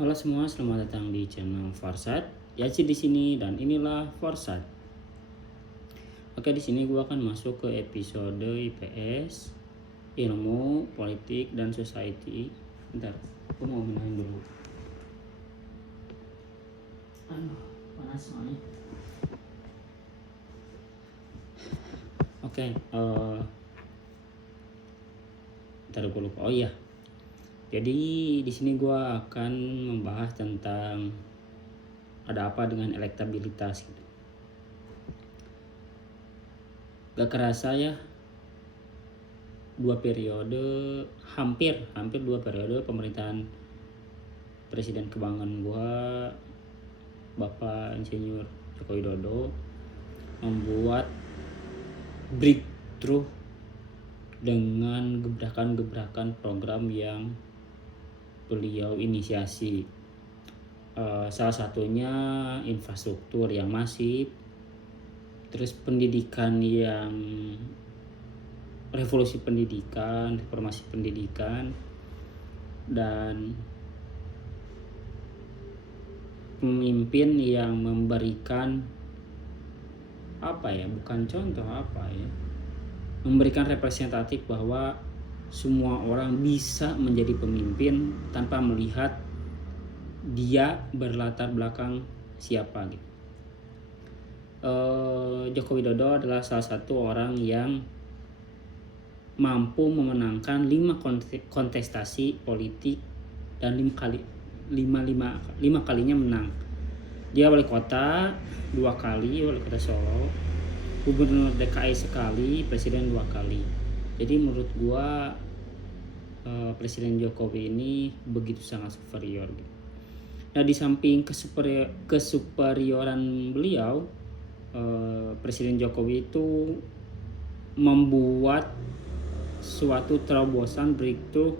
Halo semua, selamat datang di channel Farsad. Yaci di sini dan inilah Farsad. Oke, di sini gua akan masuk ke episode IPS, ilmu, politik dan society. Bentar, gua mau benerin dulu. Aduh, panas soalnya. Oke, bentar gua lupa. Oh iya. Jadi di sini gua akan membahas tentang ada apa dengan elektabilitas gitu. Gak kerasa ya, hampir 2 periode pemerintahan presiden kebanggaan gua, Bapak Insinyur Joko Widodo, membuat breakthrough dengan gebrakan-gebrakan program yang beliau inisiasi. Salah satunya infrastruktur yang masif, terus pendidikan yang reformasi pendidikan, dan pemimpin yang memberikan memberikan representatif bahwa semua orang bisa menjadi pemimpin tanpa melihat dia berlatar belakang siapa gitu. Joko Widodo adalah salah satu orang yang mampu memenangkan 5 kontestasi politik dan 5 kalinya menang. Dia wali kota 2 kali, wali kota Solo, gubernur DKI sekali, presiden 2 kali. Jadi menurut gua Presiden Jokowi ini begitu sangat superior gitu. Nah, di samping kesuperioran beliau, Presiden Jokowi itu membuat suatu terobosan breakthrough,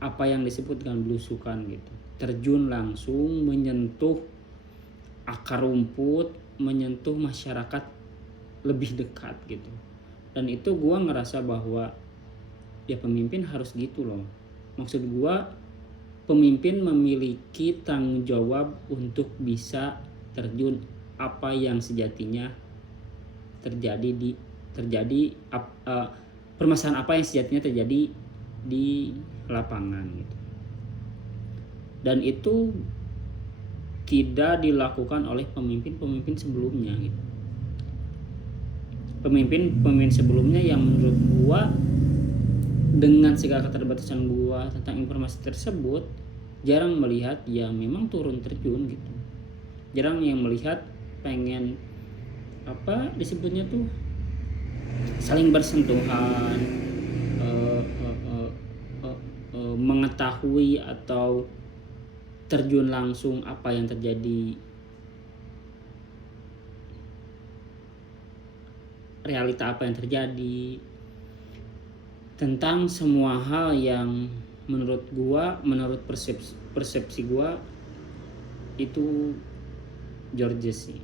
apa yang disebut dengan belusukan gitu. Terjun langsung menyentuh akar rumput, menyentuh masyarakat lebih dekat gitu. Dan itu gua ngerasa bahwa ya pemimpin harus gitu loh. Maksud gua, pemimpin memiliki tanggung jawab untuk bisa terjun apa yang sejatinya permasalahan apa yang sejatinya terjadi di lapangan gitu. Dan itu tidak dilakukan oleh pemimpin sebelumnya gitu. Pemimpin sebelumnya yang menurut gua dengan segala keterbatasan gua tentang informasi tersebut, jarang melihat yang memang turun terjun gitu. Jarang yang melihat pengen disebutnya tuh saling bersentuhan, mengetahui atau terjun langsung apa yang terjadi, realita apa yang terjadi, tentang semua hal yang menurut persepsi gua itu George sih.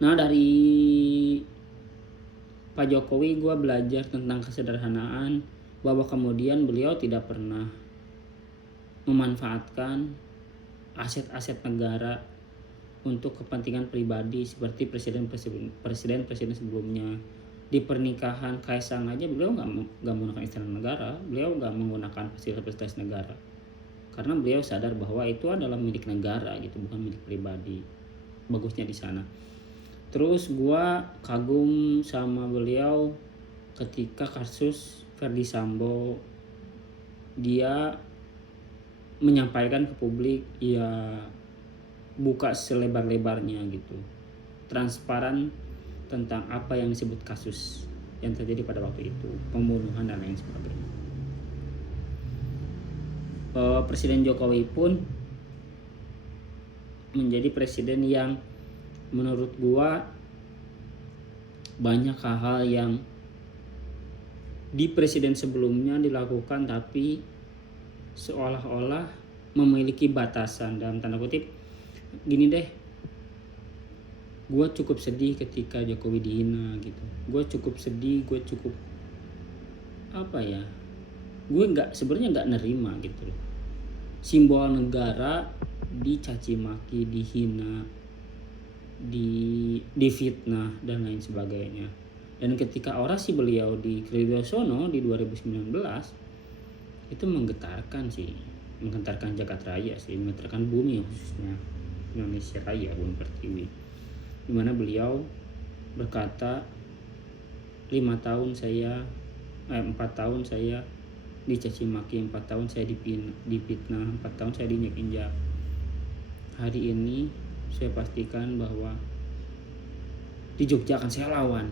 Nah, dari Pak Jokowi gua belajar tentang kesederhanaan, bahwa kemudian beliau tidak pernah memanfaatkan aset-aset negara untuk kepentingan pribadi seperti presiden sebelumnya. Di pernikahan Kaisang aja beliau nggak menggunakan istana negara, beliau nggak menggunakan fasilitas negara, karena beliau sadar bahwa itu adalah milik negara gitu, bukan milik pribadi. Bagusnya di sana. Terus gua kagum sama beliau ketika kasus Ferdy Sambo, dia menyampaikan ke publik ya buka selebar-lebarnya gitu, transparan tentang apa yang disebut kasus yang terjadi pada waktu itu, pembunuhan dan lain sebagainya. Presiden Jokowi pun menjadi presiden yang menurut gua banyak hal yang di presiden sebelumnya dilakukan tapi seolah-olah memiliki batasan, dalam tanda kutip. Gini deh, gue cukup sedih ketika Jokowi dihina gitu. Gue cukup sedih, gue sebenarnya nggak nerima gitu loh. simbol negara dicaci maki, dihina, difitnah dan lain sebagainya. Dan ketika orasi beliau di Kertosono di 2019 itu menggetarkan jagat raya sih, menggetarkan bumi khususnya Indonesia Raya, Bumi Pertiwi, di mana beliau berkata 4 tahun saya dicaci maki, 4 tahun saya difitnah, 4 tahun saya diinjak-injak. Hari ini saya pastikan bahwa di Jogja akan saya lawan.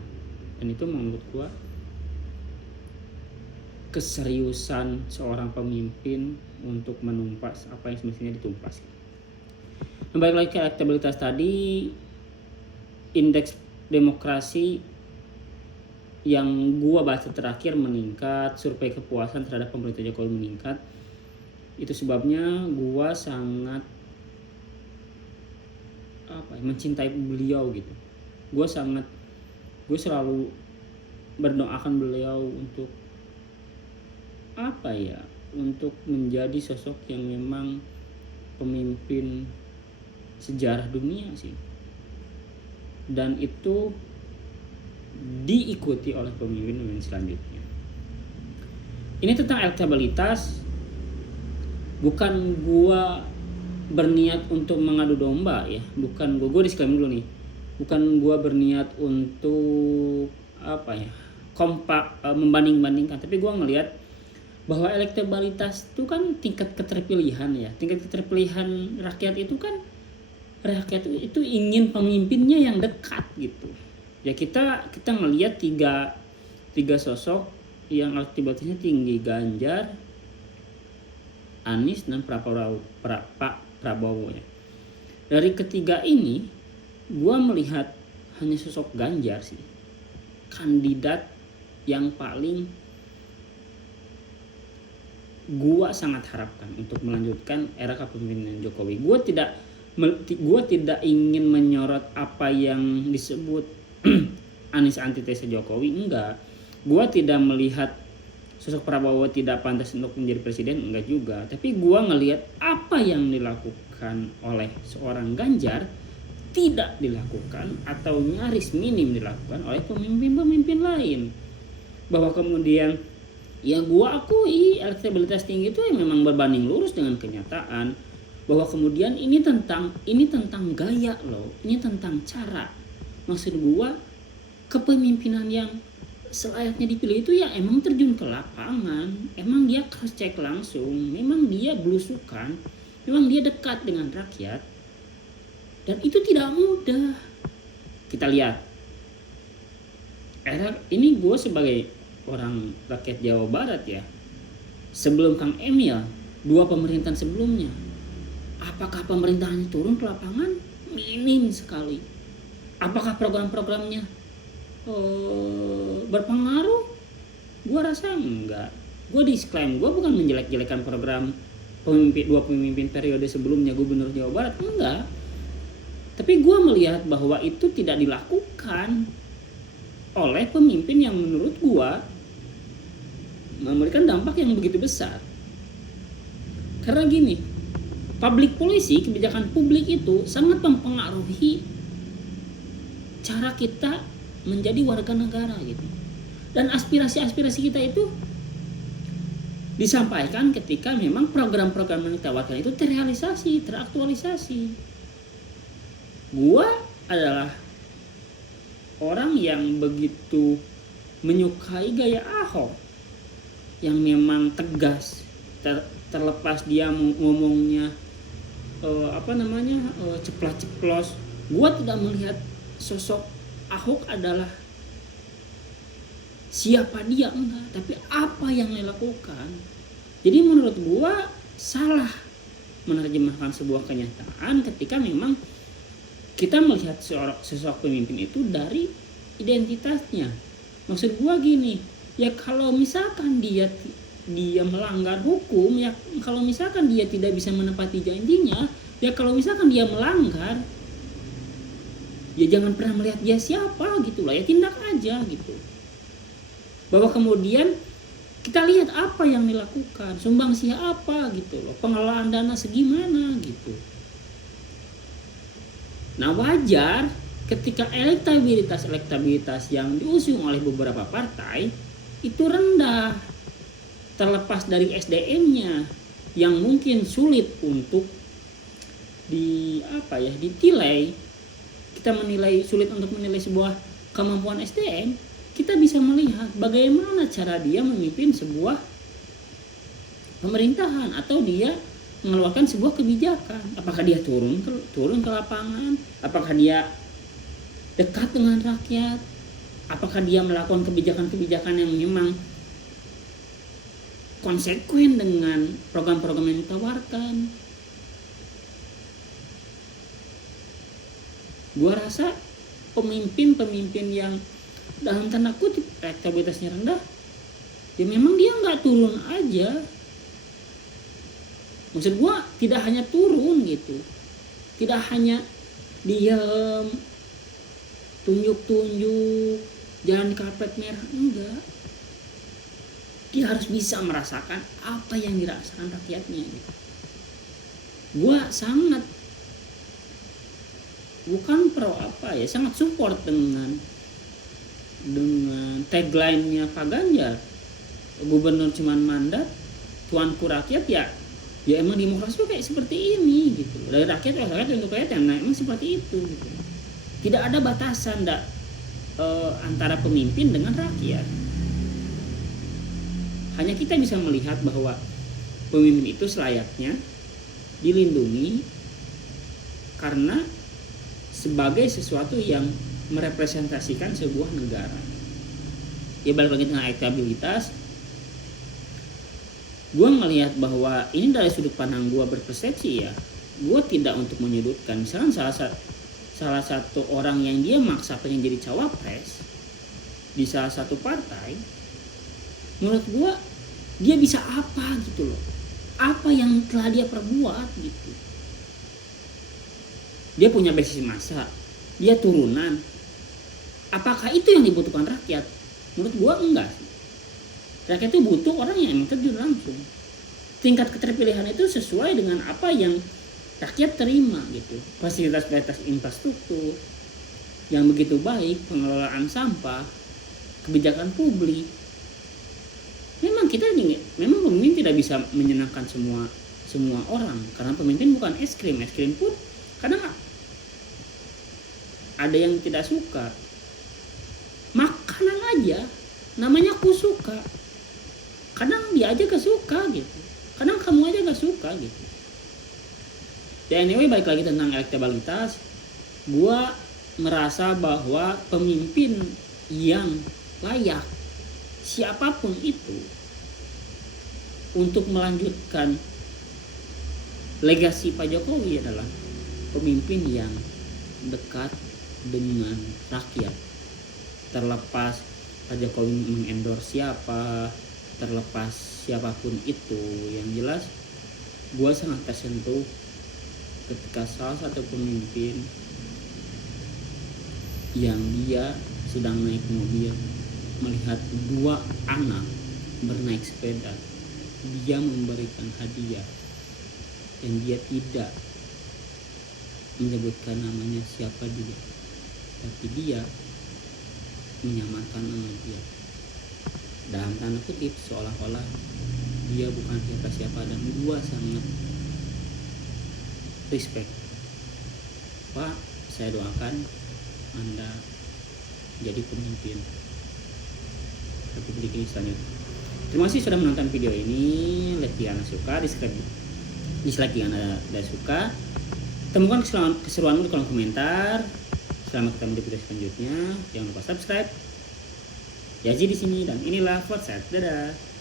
Dan itu menurut gua keseriusan seorang pemimpin untuk menumpas apa yang semestinya ditumpas. Kembali lagi ke elektabilitas tadi, indeks demokrasi yang gua baca terakhir meningkat, survei kepuasan terhadap pemerintah Jokowi meningkat. Itu sebabnya gua sangat mencintai beliau gitu. Gue selalu berdoakan beliau untuk untuk menjadi sosok yang memang pemimpin sejarah dunia sih. Dan itu diikuti oleh pemimpin selanjutnya. Ini tentang elektabilitas, bukan gua berniat untuk mengadu domba ya, bukan gue disclaimer dulu nih, bukan gue berniat untuk membanding-bandingkan, tapi gue ngelihat bahwa elektabilitas itu kan tingkat keterpilihan ya, tingkat keterpilihan rakyat itu kan, rakyat itu ingin pemimpinnya yang dekat gitu ya. Kita ngelihat tiga sosok yang elektabilitasnya tinggi, Ganjar, Anies, dan Pak Prabowo ya. Dari ketiga ini gue melihat hanya sosok Ganjar sih kandidat yang paling gue sangat harapkan untuk melanjutkan era kepemimpinan Jokowi. Gue tidak ingin menyorot apa yang disebut Anies antitesa Jokowi, enggak. Gue tidak melihat sosok Prabowo tidak pantas untuk menjadi presiden, enggak juga. Tapi gue ngelihat apa yang dilakukan oleh seorang Ganjar tidak dilakukan atau nyaris minim dilakukan oleh pemimpin-pemimpin lain. Bahwa kemudian ya gue akui elektabilitas tinggi itu memang berbanding lurus dengan kenyataan. Bahwa kemudian ini tentang gaya loh, ini tentang cara. Maksud gue kepemimpinan yang selayaknya dipilih itu ya emang terjun ke lapangan, emang dia cross check langsung, memang dia belusukan, memang dia dekat dengan rakyat, dan itu tidak mudah. Kita lihat era ini, gue sebagai orang rakyat Jawa Barat ya, sebelum Kang Emil, 2 pemerintahan sebelumnya, apakah pemerintahannya turun ke lapangan? Minim sekali. Apakah program-programnya berpengaruh? Gue rasa enggak. Gue disclaim, gue bukan menjelek-jelekan program 2 pemimpin periode sebelumnya Gubernur Jawa Barat, enggak. Tapi gue melihat bahwa itu tidak dilakukan oleh pemimpin yang menurut gue memberikan dampak yang begitu besar. Karena gini, public policy, kebijakan publik itu sangat mempengaruhi cara kita menjadi warga negara gitu. Dan aspirasi-aspirasi kita itu disampaikan ketika memang program-program yang ditawarkan itu terrealisasi, teraktualisasi. Gua adalah orang yang begitu menyukai gaya Ahok yang memang tegas, terlepas dia ngomongnya ceplas-ceplos. Gua tidak melihat sosok Ahok adalah siapa dia, enggak, tapi apa yang dilakukan. Jadi menurut gua salah menerjemahkan sebuah kenyataan ketika memang kita melihat sosok pemimpin itu dari identitasnya. Maksud gua gini, ya kalau misalkan dia melanggar hukum, ya kalau misalkan dia tidak bisa menepati janjinya, ya kalau misalkan dia melanggar, ya jangan pernah melihat dia siapa gitu lah, ya tindak aja gitu. Bahwa kemudian Kita lihat apa yang dilakukan, sumbangsi apa gitu loh, pengelolaan dana segimana gitu. Nah wajar ketika elektabilitas yang diusung oleh beberapa partai itu rendah, terlepas dari SDM-nya yang mungkin sulit untuk ditilai. Kita sulit untuk menilai sebuah kemampuan SDM. Kita bisa melihat bagaimana cara dia memimpin sebuah pemerintahan atau dia mengeluarkan sebuah kebijakan. Apakah dia turun ke lapangan? Apakah dia dekat dengan rakyat? Apakah dia melakukan kebijakan-kebijakan yang memang konsekuen dengan program-program yang ditawarkan? Gua rasa pemimpin-pemimpin yang dalam tanda kutip elektabilitasnya rendah, ya memang dia nggak turun aja. Maksud gua tidak hanya turun gitu, tidak hanya diam, tunjuk-tunjuk, jalan karpet merah, enggak. Dia harus bisa merasakan apa yang dirasakan rakyatnya gitu. Gua sangat sangat support dengan tagline-nya Pak Ganjar, gubernur cuman mandat, tuanku rakyat. Ya emang demokrasi tuh kayak seperti ini gitu, dari rakyat untuk rakyat. Nah emang seperti itu gitu. Tidak ada batasan antara pemimpin dengan rakyat. Hanya kita bisa melihat bahwa pemimpin itu selayaknya dilindungi karena sebagai sesuatu yang merepresentasikan sebuah negara. Ya balik lagi dengan elektabilitas, gue ngelihat bahwa ini dari sudut pandang gue berpersepsi ya. Gue tidak untuk menyudutkan. Misalkan salah satu orang yang dia maksa pengen jadi cawapres di salah satu partai, menurut gue dia bisa apa gitu loh, apa yang telah dia perbuat gitu. Dia punya basis massa, dia turunan. Apakah itu yang dibutuhkan rakyat? Menurut gua enggak sih. Rakyat itu butuh orang yang emang terjun langsung. Tingkat keterpilihan itu sesuai dengan apa yang rakyat terima gitu. Fasilitas-fasilitas infrastruktur yang begitu baik, pengelolaan sampah, kebijakan publik. Memang pemimpin tidak bisa menyenangkan semua orang, karena pemimpin bukan es krim pun kadang ada yang tidak suka. Makanan aja namanya aku suka, kadang dia aja gak suka gitu, kadang kamu aja gak suka gitu. Ya anyway, balik lagi tentang elektabilitas, gua merasa bahwa pemimpin yang layak siapapun itu untuk melanjutkan legasi Pak Jokowi adalah pemimpin yang dekat dengan rakyat. Terlepas Pak Jokowi mengendorse siapa, terlepas siapapun itu, yang jelas gue sangat tersentuh ketika salah satu pemimpin yang dia sedang naik mobil melihat dua anak bernaik sepeda, dia memberikan hadiah dan dia tidak menyebutkan namanya siapa dia, tapi dia menyamarkan nama dia dalam tanda kutip, seolah-olah dia bukan siapa-siapa. Dan gua sangat respect. Pak, saya doakan Anda jadi pemimpin Republik ini selanjutnya. Terima kasih sudah menonton video ini. Like jika Anda suka, dislike jika Anda tidak suka. Temukan keseruanmu di kolom komentar. Selamat ketemu di video selanjutnya. Jangan lupa subscribe. Yaji di sini dan inilah Podcast. Dadah.